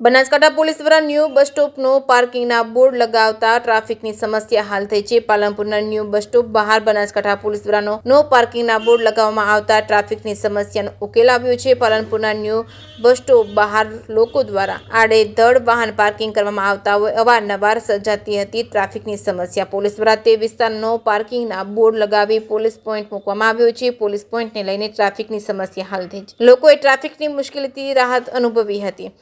Banaskantha police દ્વારા new બસ સ્ટોપનો પાર્કિંગના board લગાવતા ટ્રાફિકની સમસ્યા હાલ થઈ છે। પાલનપુરના ન્યૂ બસ સ્ટોપ બહાર બનાસકાંઠા પોલીસ દ્વારા નો પાર્કિંગના બોર્ડ લગાવવામાં આવતા ટ્રાફિકની સમસ્યાનો ઉકેલ આવ્યો છે। પાલનપુરના ન્યૂ બસ સ્ટોપ બહાર લોકો દ્વારા આડેધડ વાહન પાર્કિંગ કરવામાં આવતા હોય અવારનવાર સર્જાતી હતી ટ્રાફિકની સમસ્યા। પોલીસ દ્વારા તે વિસ્તારનો પાર્કિંગના બોર્ડ લગાવી પોલીસ પોઈન્ટ મૂકવામાં આવ્યો છે। પોલીસ પોઈન્ટને લઈને ટ્રાફિકની સમસ્યા હાલ થઈ છે। લોકોએ ટ્રાફિકની મુશ્કેલીથી રાહત અનુભવી હતી।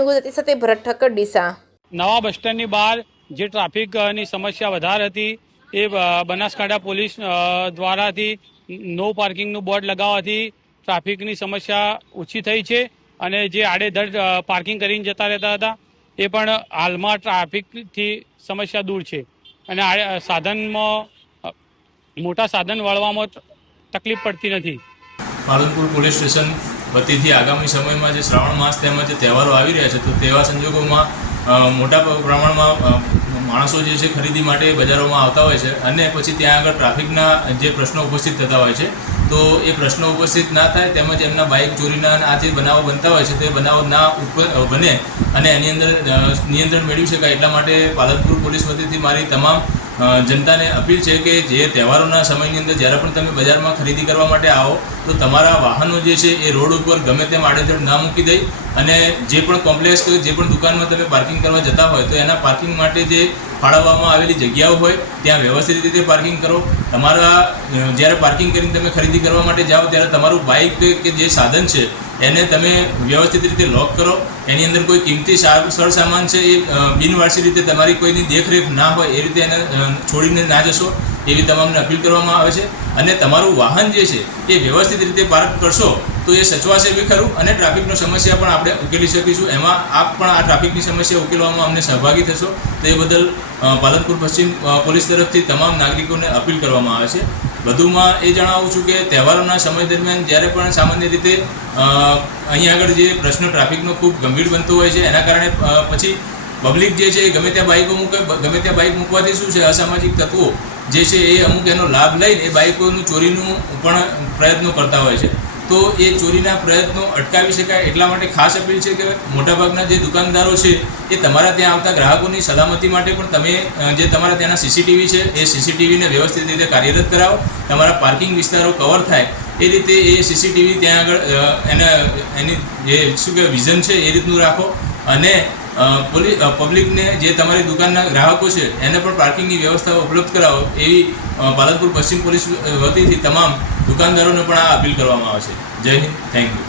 ગુજરાતી સાથે ભરત ઠક્કર ડીસા। નવા બસ સ્ટેન્ડની બહાર જે ટ્રાફિકની સમસ્યા વધારે હતી એ બનાસકાંઠા પોલીસ દ્વારાથી નો પાર્કિંગનું બોર્ડ લગાવવાથી ટ્રાફિકની સમસ્યા ઓછી થઈ છે અને જે આડેધડ પાર્કિંગ કરીને જતા રહેતા હતા એ પણ હાલમાં ટ્રાફિકથી સમસ્યા દૂર છે અને સાધનમાં મોટા સાધન વાળવામાં તકલીફ પડતી નથી। પાલનપુર પોલીસ સ્ટેશન વતીથી આગામી સમયમાં જે શ્રાવણ માસ તેમજ તહેવારો આવી રહ્યા છે તો તેવા સંજોગોમાં મોટા પ્રમાણમાં માણસો જે છે ખરીદી માટે બજારોમાં આવતા હોય છે અને પછી ત્યાં આગળ ટ્રાફિકના જે પ્રશ્નો ઉપસ્થિત થતા હોય છે તો એ પ્રશ્નો ઉપસ્થિત ના થાય તેમજ એમના બાઇક ચોરીના આ જે બનાવો બનતા હોય છે તે બનાવો ના બને અને એની અંદર નિયંત્રણ મેળવી શકાય એટલા માટે પાલનપુર પોલીસ વતીથી મારી તમામ જનતાને અપીલ છે કે જે તહેવારોના સમયની અંદર જ્યારે પણ તમે બજારમાં ખરીદી કરવા માટે આવો તો તમારા વાહનો જે છે એ રોડ ઉપર ગમે તેમ આડેધડ ના મૂકી દઈ અને જે પણ કોમ્પ્લેક્સ કે જે પણ દુકાનમાં તમે પાર્કિંગ કરવા જતા હોય તો એના પાર્કિંગ માટે જે ફાળવવામાં આવેલી જગ્યાઓ હોય ત્યાં વ્યવસ્થિત રીતે પાર્કિંગ કરો। તમારા જ્યારે પાર્કિંગ કરીને તમે ખરીદી કરવા માટે જાઓ ત્યારે તમારું બાઇક કે જે સાધન છે એને તમે વ્યવસ્થિત રીતે લોક કરો। એની અંદર કોઈ કિંમતી સરસામાન છે એ બિનવારસી રીતે તમારી કોઈની દેખરેખ ના હોય એ રીતે એને છોડીને ના જશો એવી તમામને અપીલ કરવામાં આવે છે અને તમારું વાહન જે છે એ વ્યવસ્થિત રીતે પાર્ક કરશો તો એ સચવાશે બી ખરું અને ટ્રાફિકનો સમસ્યા પણ આપણે ઉકેલી શકીશું। એમાં આપ પણ આ ટ્રાફિકની સમસ્યા ઉકેલવામાં અમને સહભાગી થશો તો એ બદલ પાલનપુર પશ્ચિમ પોલીસ તરફથી તમામ નાગરિકોને અપીલ કરવામાં આવે છે। વધુમાં એ જણાવું છું કે તહેવારોના સમય દરમિયાન જ્યારે પણ સામાન્ય રીતે અહીંયા આગળ જે પ્રશ્ન ટ્રાફિકનો ખૂબ ગંભીર બનતો હોય છે એના કારણે પછી પબ્લિક જે છે એ ગમે ત્યાં બાઇકો મૂકે ગમે ત્યાં બાઇક મૂકવાથી શું છે અસામાજિક તત્વો જે છે એ અમુક એનો લાભ લઈને એ બાઇકોનું ચોરીનું પણ પ્રયત્નો કરતા હોય છે તો એ ચોરીના પ્રયત્નો અટકાવી શકાય એટલા માટે ખાસ અપીલ છે કે મોટાભાગના જે દુકાનદારો છે એ તમારા ત્યાં આવતા ગ્રાહકોની સલામતી માટે પણ તમે જે તમારા ત્યાંના સીસીટીવી છે એ સીસીટીવીને વ્યવસ્થિત રીતે કાર્યરત કરાવો। તમારા પાર્કિંગ વિસ્તારો કવર થાય એ રીતે એ સીસીટીવી ત્યાં આગળ એની જે શું કહેવાય વિઝન છે એ રીતનું રાખો અને પબ્લિકને જે તમારી દુકાનના ગ્રાહકો છે એને પણ પાર્કિંગની વ્યવસ્થા ઉપલબ્ધ કરાવો એવી પાલનપુર પશ્ચિમ પોલીસ વતીથી તમામ દુકાનદારોને પણ આ અપીલ કરવામાં આવે છે। જય હિન્દ, થેન્ક યુ।